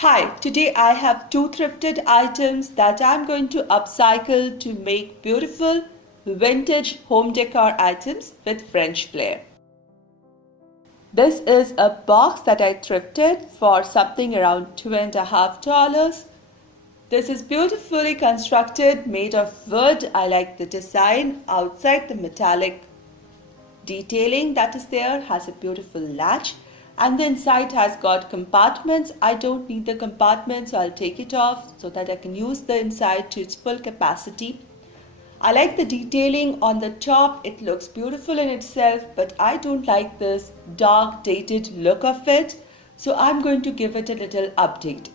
Hi, today I have two thrifted items that I'm going to upcycle to make beautiful vintage home decor items with French flair. This is a box that I thrifted for something around $2.50. This is beautifully constructed, made of wood. I like the design. Outside, the metallic detailing that is there has a beautiful latch, and the inside has got compartments. I don't need the compartments, so I'll take it off so that I can use the inside to its full capacity. I like the detailing on the top. It looks beautiful in itself, but I don't like this dark dated look of it, so I'm going to give it a little update.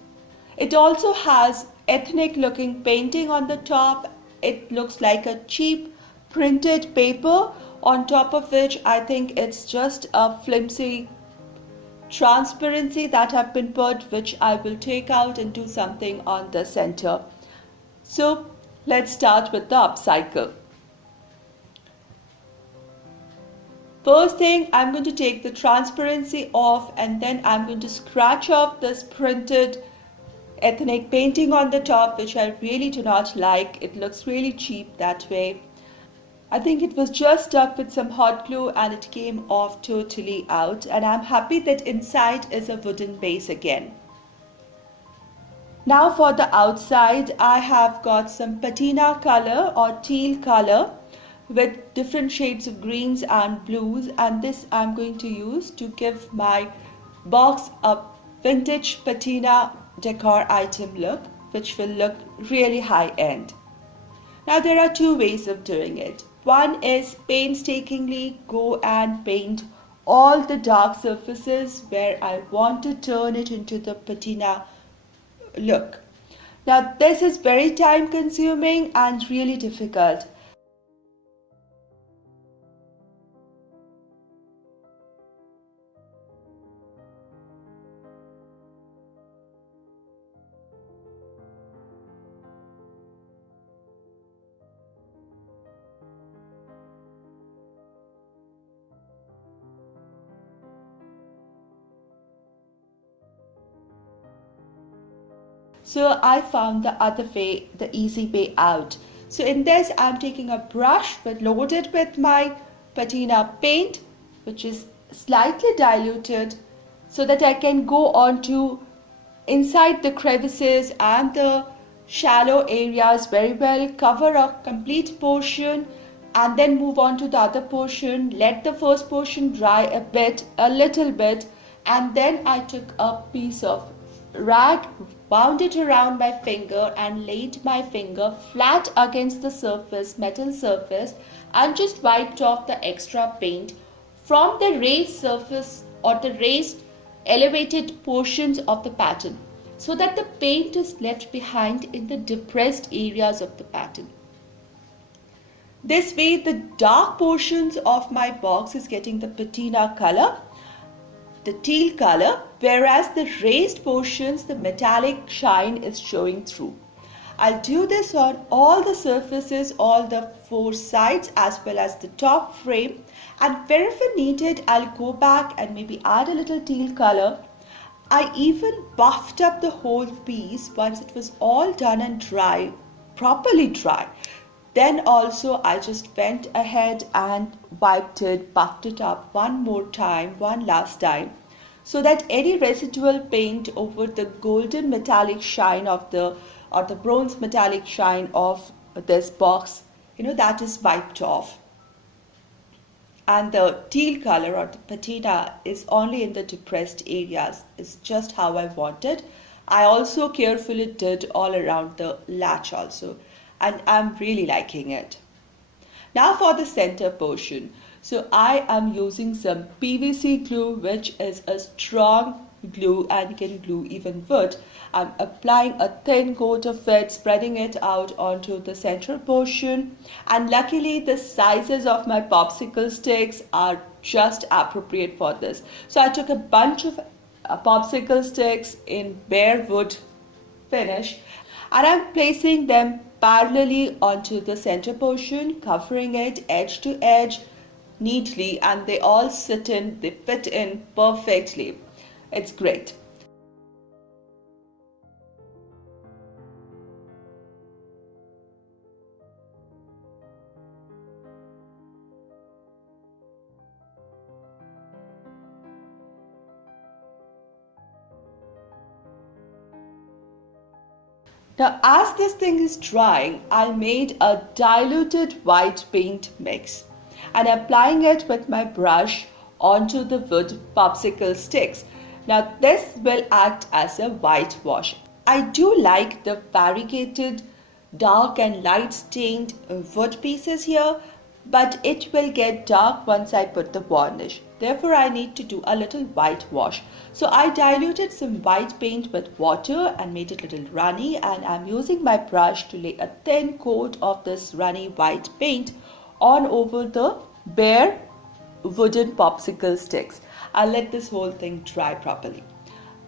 It also has ethnic looking painting on the top. It looks like a cheap printed paper, on top of which I think it's just a flimsy transparency that have been put, which I will take out and do something on the center. So let's start with the upcycle. First thing, I'm going to take the transparency off, and then I'm going to scratch off this printed ethnic painting on the top, which I really do not like. It looks really cheap that way. I think it was just stuck with some hot glue and it came off totally out, and I'm happy that inside is a wooden base again. Now for the outside, I have got some patina color or teal color with different shades of greens and blues, and this I'm going to use to give my box a vintage patina decor item look, which will look really high end. Now there are two ways of doing it. One is painstakingly go and paint all the dark surfaces where I want to turn it into the patina look. Now this is very time consuming and really difficult. So I found the other way, the easy way out. So in this, I'm taking a brush loaded with my patina paint, which is slightly diluted, so that I can go on to inside the crevices and the shallow areas very well, cover a complete portion, and then move on to the other portion. Let the first portion dry a little bit, and then I took a piece of rag, wound it around my finger and laid my finger flat against the surface, metal surface, and just wiped off the extra paint from the raised surface or the raised elevated portions of the pattern, so that the paint is left behind in the depressed areas of the pattern. This way the dark portions of my box is getting the patina color, the teal color, whereas the raised portions, the metallic shine is showing through. I'll do this on all the surfaces, all the four sides as well as the top frame, and wherever needed I'll go back and maybe add a little teal color. I even buffed up the whole piece once it was all done and dry, properly dry. Then also I just went ahead and wiped it, buffed it up one last time, so that any residual paint over the golden metallic shine of the bronze metallic shine of this box, that is wiped off. And the teal color or the patina is only in the depressed areas. It's just how I wanted. I also carefully did all around the latch also, and I'm really liking it. Now for the center portion. So I am using some PVC glue, which is a strong glue and can glue even wood. I'm applying a thin coat of it, spreading it out onto the central portion, and luckily the sizes of my popsicle sticks are just appropriate for this. So I took a bunch of popsicle sticks in bare wood finish, and I'm placing them parallelly onto the center portion, covering it edge to edge neatly, and they all they fit in perfectly. It's great. Now as this thing is drying, I made a diluted white paint mix and applying it with my brush onto the wood popsicle sticks. Now this will act as a whitewash. I do like the variegated dark and light stained wood pieces here, but it will get dark once I put the varnish. Therefore I need to do a little whitewash. So I diluted some white paint with water and made it a little runny, and I'm using my brush to lay a thin coat of this runny white paint on over the bare wooden popsicle sticks. I'll let this whole thing dry properly.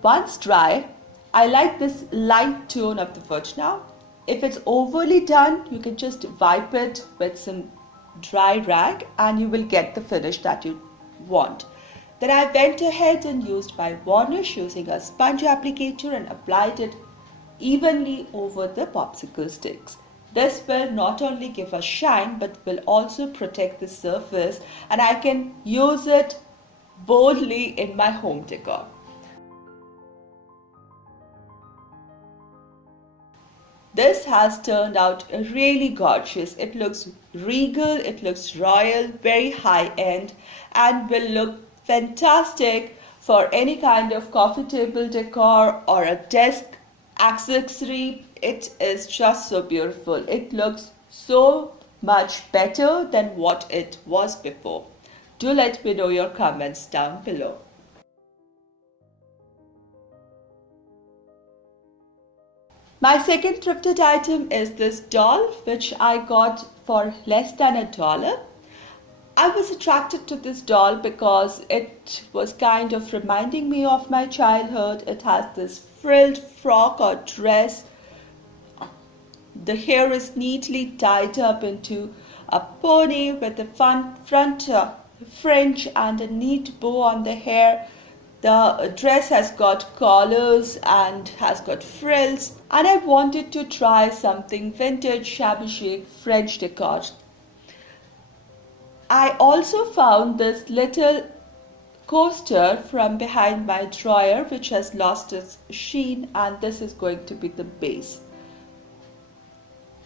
Once dry, I like this light tone of the wood now. If it's overly done, you can just wipe it with some dry rag and you will get the finish that you want. Then I went ahead and used my varnish using a sponge applicator and applied it evenly over the popsicle sticks. This will not only give a shine but will also protect the surface, and I can use it boldly in my home decor. This has turned out really gorgeous. It looks regal, it looks royal, very high end, and will look fantastic for any kind of coffee table decor or a desk accessory. It is just so beautiful. It looks so much better than what it was before. Do let me know your comments down below. My second thrifted item is this doll, which I got for less than $1. I was attracted to this doll because it was kind of reminding me of my childhood. It has this frilled frock or dress. The hair is neatly tied up into a pony with a front fringe and a neat bow on the hair. The dress has got collars and has got frills, and I wanted to try something vintage, shabby chic French decor. I also found this little coaster from behind my drawer which has lost its sheen, and this is going to be the base.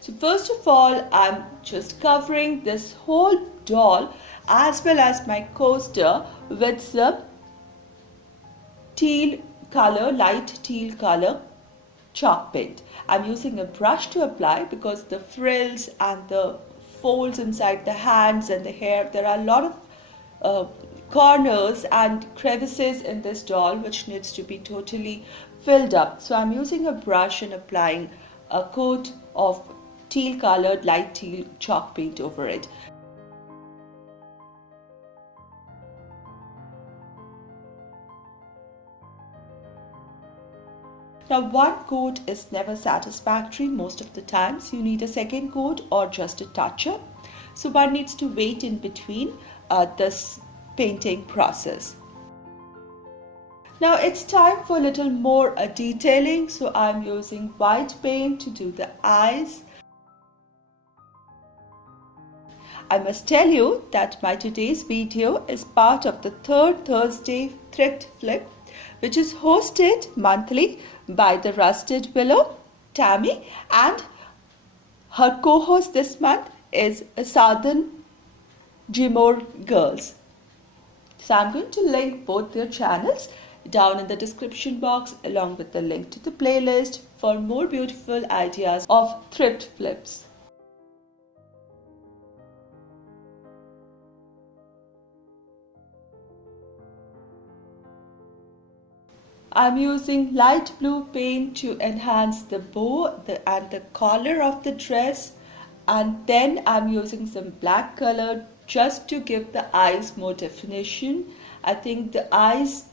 So first of all, I'm just covering this whole doll as well as my coaster with some teal color, light teal color chalk paint. I'm using a brush to apply because the frills and the folds inside the hands and the hair, there are a lot of corners and crevices in this doll which needs to be totally filled up. So I'm using a brush and applying a coat of teal colored light teal chalk paint over it. Now one coat is never satisfactory. Most of the times you need a second coat or just a touch-up. So one needs to wait in between this painting process. Now it's time for a little more detailing. So I'm using white paint to do the eyes. I must tell you that my today's video is part of the third Thursday thrift flip, which is hosted monthly by the Rusted Willow, Tammy, and her co-host this month is Southern Jimor Girls. So I'm going to link both their channels down in the description box along with the link to the playlist for more beautiful ideas of thrift flips. I'm using light blue paint to enhance the bow and the collar of the dress, and then I'm using some black color just to give the eyes more definition. I think the eyes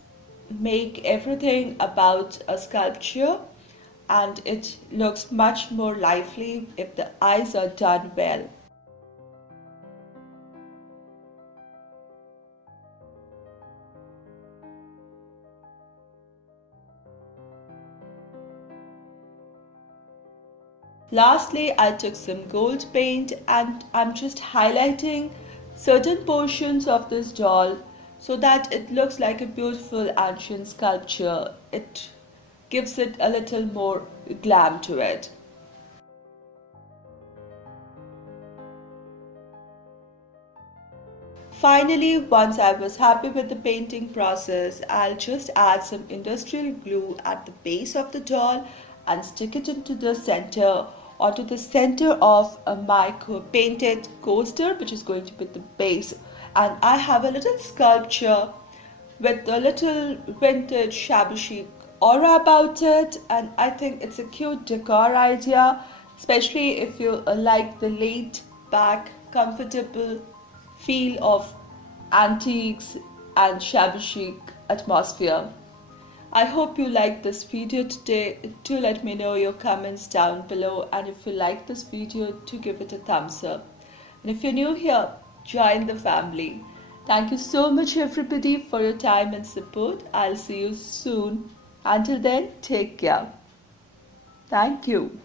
make everything about a sculpture, and it looks much more lively if the eyes are done well. Lastly, I took some gold paint and I'm just highlighting certain portions of this doll so that it looks like a beautiful ancient sculpture. It gives it a little more glam to it. Finally, once I was happy with the painting process, I'll just add some industrial glue at the base of the doll and stick it into the center or to the center of my painted coaster, which is going to be the base. And I have a little sculpture with a little vintage shabby chic aura about it, and I think it's a cute decor idea, especially if you like the laid back, comfortable feel of antiques and shabby chic atmosphere. I hope you liked this video today. Do let me know your comments down below, and if you like this video, do give it a thumbs up. And if you're new here, join the family. Thank you so much everybody for your time and support. I'll see you soon. Until then, take care. Thank you.